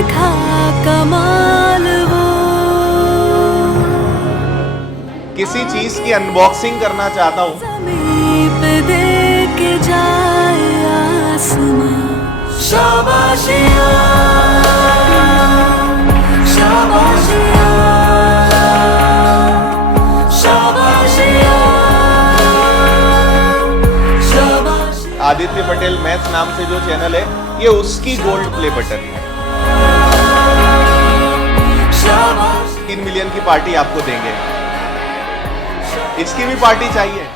दिखा कमाल वो। किसी चीज की अनबॉक्सिंग करना चाहता हूँ। ज़मीं पे दे के जाए आसमां। शाबाशियाँ, शाबाशियाँ, शाबाशियाँ, शाबाशियाँ। आदित्य पटेल मैथ्स नाम से जो चैनल है, ये उसकी गोल्ड प्ले बटन है। 3 मिलियन की पार्टी आपको देंगे, इसकी भी पार्टी चाहिए।